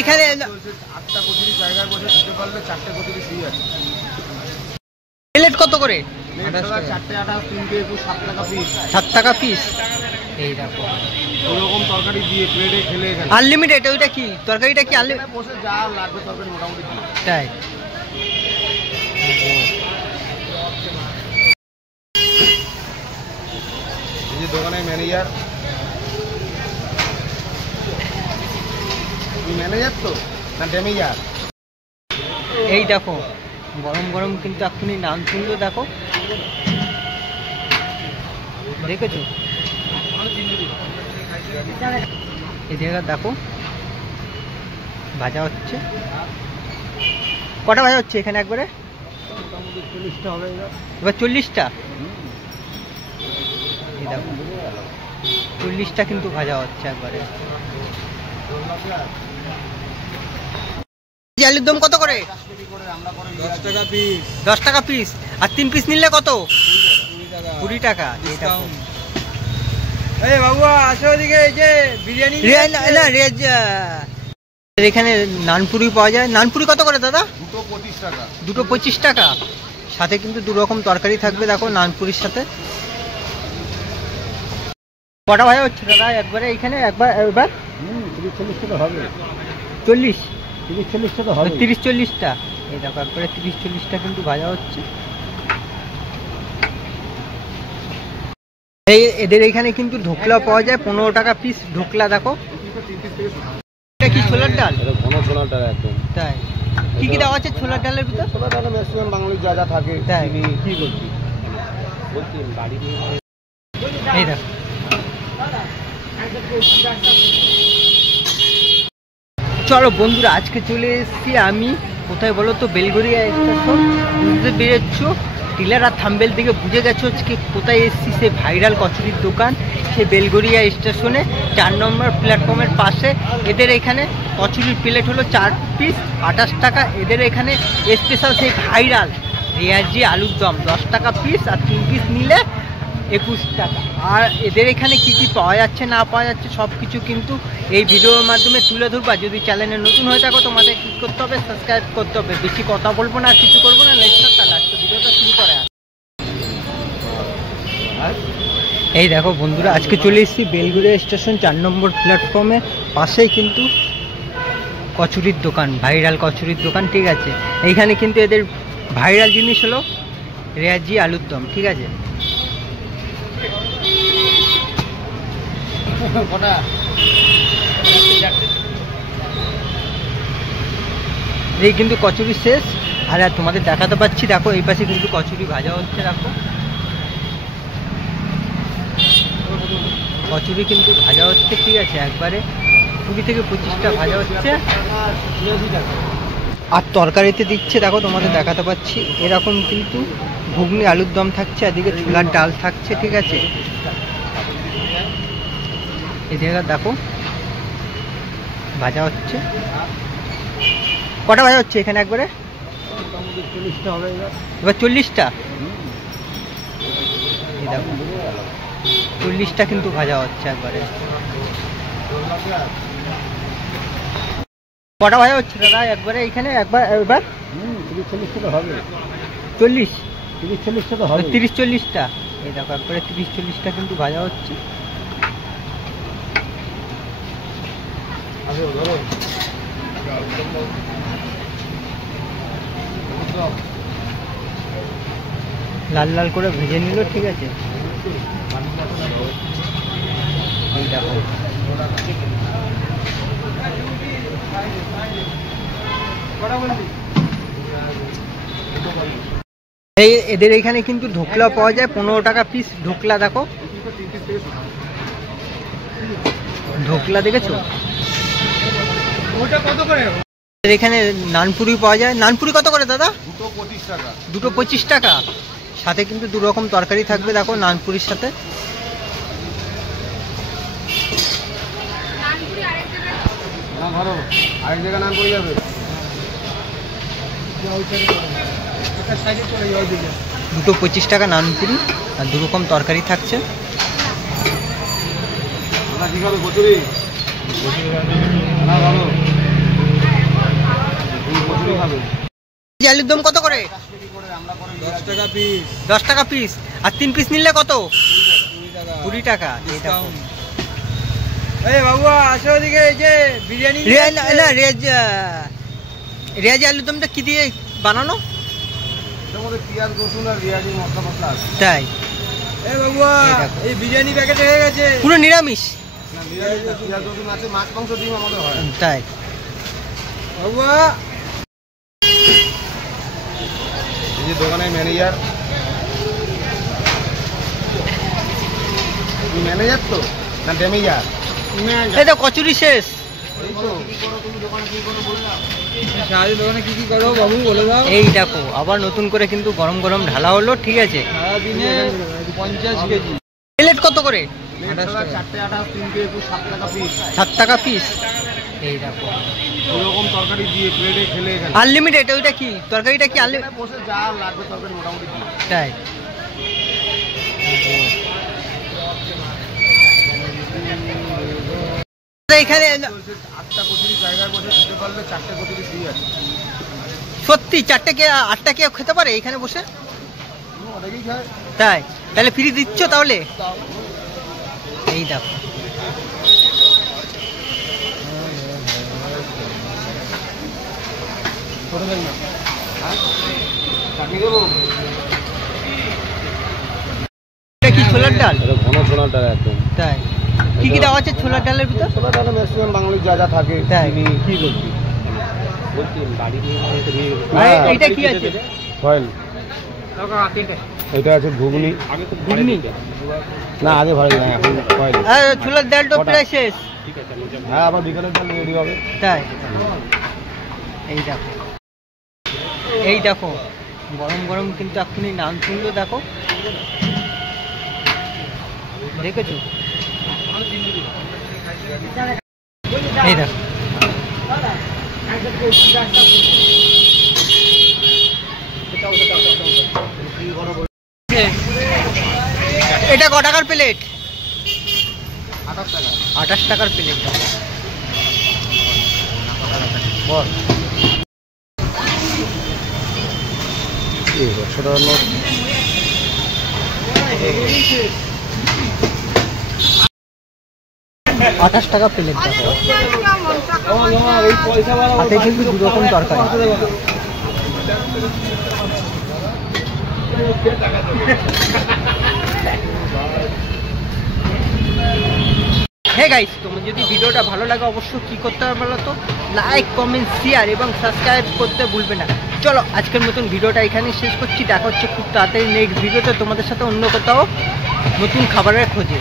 এখানে 8টা কচুরি জায়গার বসে খেতে পারলে 4টে কচুরি ফ্রি আছে। প্লেট কত করে? 4টে 28, 3টে 21, 7 টাকা পিস। 7 টাকা পিস। এই দেখো এরকম তরকারি দিয়ে প্লেটে খেলে আনলিমিটেড। ওইটা কি তরকারিটা কি আনলিমিটেড? বসে যা লাগবে তরকারি মোটামুটি তাই। এই যে দোকানের ম্যানেজার, ম্যানেজার তো না ড্যামেজার। এই দেখো গরম গরম কিন্তু এখনই নান তুললো, দেখো দেখেছো? এই জায়গা দেখো ভাজা হচ্ছে। কটা ভাজা হচ্ছে এখানে একবারে? মোটামুটি 40টা হবে এবার 40টা। এই দেখো 40টা কিন্তু ভাজা হচ্ছে একবারে। আলুর দম কত করে? 10 টাকা পিস। 10 টাকা পিস। আর 3 পিস নিলে কত? 20 টাকা। এই বাবু আসো ওদিকে, এই যে বিরিয়ানি না এখানে নানপুরি পাওয়া যায়। নানপুরি কত করে দাদা? দুটো 25 টাকা। দুটো 25 টাকা। সাথে কিন্তু 2 রকম তরকারি থাকবে দেখো নানপুরির সাথে। কটা ভাজা হচ্ছে দাদা একবারে এইখানে? একবার 30-40 টাকা হবে। 40 30-40 টাকা হবে। 30-40টা। এই দেখো একবারে 30-40টা কিন্তু ভাজা হচ্ছে। এই এদের এখানে কিন্তু ঢোকলা পাওয়া যায় 15 টাকা পিস ঢোকলা। দেখো এটা কি ছোলার ডাল? এটা ঘন ছোলার ডাল একদম। তাই। কি কি দেওয়া আছে ছোলার ডালের ভিতর? ছোলার ডালে ম্যাক্সিমাম বাঙালির যা যা থাকে। তাই। কি করবি বলছি বাড়ি নিয়ে। এই দেখো চলো বন্ধুরা, আজকে চলে এসেছি আমি কোথায় বলো তো? বেলগড়িয়া স্টেশন। বুঝতে পেরেছ, টিলার আর থাম্বেল থেকে বুঝে গেছো আজকে কোথায় এসেছি। সে ভাইরাল কচুরির দোকান, সে বেলগড়িয়া স্টেশনে 4 নম্বর প্ল্যাটফর্মের পাশে। এদের এখানে কচুরির প্লেট হলো 4 পিস 28 টাকা। এদের এখানে স্পেশাল সেই ভাইরাল রেয়াজি আলুর দম 10 টাকা পিস, আর 3 পিস নিলে 21 টাকা। আর এদের এখানে কি কি পাওয়া যাচ্ছে না পাওয়া যাচ্ছে সব কিছু কিন্তু এই ভিডিওর মাধ্যমে তুলে ধরবা। যদি চ্যানেলে নতুন হয়ে থাকো তোমাদের কি করতে হবে? সাবস্ক্রাইব করতে হবে। বেশি কথা বলবো না, আর কিছু করবো না। লাস্ট ভিডিওটা শুরু করে। এই দেখো বন্ধুরা, আজকে চলে এসেছি বেলগড়িয়া স্টেশন 4 নম্বর প্ল্যাটফর্মে পাশেই কিন্তু কচুরির দোকান, ভাইরাল কচুরির দোকান। ঠিক আছে, এইখানে কিন্তু এদের ভাইরাল জিনিস হলো রেয়াজি আলুর দম। ঠিক আছে, এই কিন্তু কচুরি শেষ। আর তোমাদের দেখাতে পাচ্ছি, দেখো এই পাশে কিন্তু কচুরি ভাজা হচ্ছে। দেখো কচুরি কিন্তু ভাজা হচ্ছে। ঠিক আছে, একবারে 20 থেকে 25টা ভাজা হচ্ছে। আর তরকারিতে দিচ্ছে, দেখো তোমাদের দেখাতে পাচ্ছি এরকম কিন্তু ঘুগনি আলুর দম থাকছে, এদিকে ছোলার ডাল থাকছে। ঠিক আছে, এই জায়গা দেখো ভাজা হচ্ছে। কটা ভাজা হচ্ছে এখানে একবারে? মোটামুটি 40টা হবে এবার 40টা। এই দেখো 40টা কিন্তু ভাজা হচ্ছে একবারে। কটা ভাজা হচ্ছে দাদা একবারে এইখানে? একবার এবার 30-40 টাকা হবে। 30-40 টাকা হবে। 30-40টা। এই দেখো একবারে 30-40টা কিন্তু ভাজা হচ্ছে। লাল লাল করে ভেজে নিল। ঠিক আছে, এই দেখো এই এদের এখানে কিন্তু ঢোকলা পাওয়া যায় 15 টাকা পিস ঢোকলা। দেখো ঢোকলা দেখেছো? এখানে নানপুরি পাওয়া যায়। নানপুরি কত করে দাদা? দুটো 25 টাকা। দুটো 25 টাকা। সাথে কিন্তু 2 রকম তরকারি থাকবে দেখো নানপুরির সাথে। আরেক জায়গায় নান পড়ে যাবে। দুটো 25 টাকা নানপুরি, আর 2 রকম তরকারি থাকছে। কি খাবে? কচুরি না ভালো আলুর দম কত করে? 10 টাকা পিস। 10 টাকা পিস। আর 3 পিস নিলে কত? 20 টাকা। এই বাবু আসো ওদিকে, এই যে বিরিয়ানি রেয়াজি আলুর দমটা কি দিয়ে বানানো? এর মধ্যে পেঁয়াজ রসুন আর রেয়াজি মশলা আছে। তাই? এই বাবু এই বিরিয়ানি প্যাকেট হয়ে গেছে। পুরো নিরামিষ? না নিরামিষ না, পেঁয়াজ রসুন আছে, মাছ মাংস ডিম আমাদের হয়। তাই? বাবু এই যে দোকানের ম্যানেজার, তুমি ম্যানেজার তো না ড্যামেজার? এই তো কচুরি শেষ। এই তো তুমি দোকানে কি করো বললাম, সারাদিন দোকানে কি করো বাবু বলে দাও। এই দেখো আবার নতুন করে কিন্তু গরম গরম ঢালা হলো, ঠিক আছে? সারাদিনে 50 কেজি। প্লেট কত করে? 4টে 28, 3টে 21, 7 টাকা পিস। 7 টাকা পিস। এই দেখো ওরকম তরকারি দিয়ে প্লেটে খেলে এখানে আনলিমিটেড। ওইটা কি তরকারিটা কি এখানে বসে যা লাগবে তরকারি মোটামুটি দিয়ে। তাই? এখানে 8টা কচুরি জায়গায় বসে খেতে পারলে 4টে কচুরি ফ্রি আছে। সত্যি 4টে কে 8টা কেউ খেতে পারে এখানে বসে? অনেকেই খায়। তাই? তাহলে ফ্রি দিচ্ছ তাহলে? এই দেখো চাটনি দেবো? এটা কি ছোলার ডাল? ঘন ছোলার ডাল একদম। তাই? কি কি দেওয়া আছে ছোলার ডালের ভিতর? ছোলার ডালে ম্যাক্সিমাম বাঙালির যা যা থাকে। তাই? কি করছি এইটা কি আছে? ফয়েল। এটা আছে ঘুগনি। ঘুগনি? না আগে ভালো না, এখন ফয়েল। ছোলার ডাল তো প্রায় শেষ। হ্যাঁ আবার বিকালের ডাল রেডি হবে। তাই? এই দেখো এই দেখো গরম গরম কিন্তু এক্ষুনি নান তুললো, দেখো দেখেছো? এই দেখো এটা ক টাকার প্লেট? 28 টাকা। 28 টাকার প্লেট। বল 100 টাকার নোট। 28 টাকা প্লেট। হাতে কিন্তু দু রকম তরকারি। হে গাইস, তোমার যদি ভিডিওটা ভালো লাগে অবশ্যই কি করতে হবে বলো তো? লাইক, কমেন্ট, শেয়ার এবং সাবস্ক্রাইব করতে ভুলবে না। চলো আজকের মতন ভিডিওটা এখানেই শেষ করছি। দেখা হচ্ছে খুব তাড়াতাড়ি নেক্সট ভিডিওতে তোমাদের সাথে অন্য কোথাও নতুন খাবারের খোঁজে।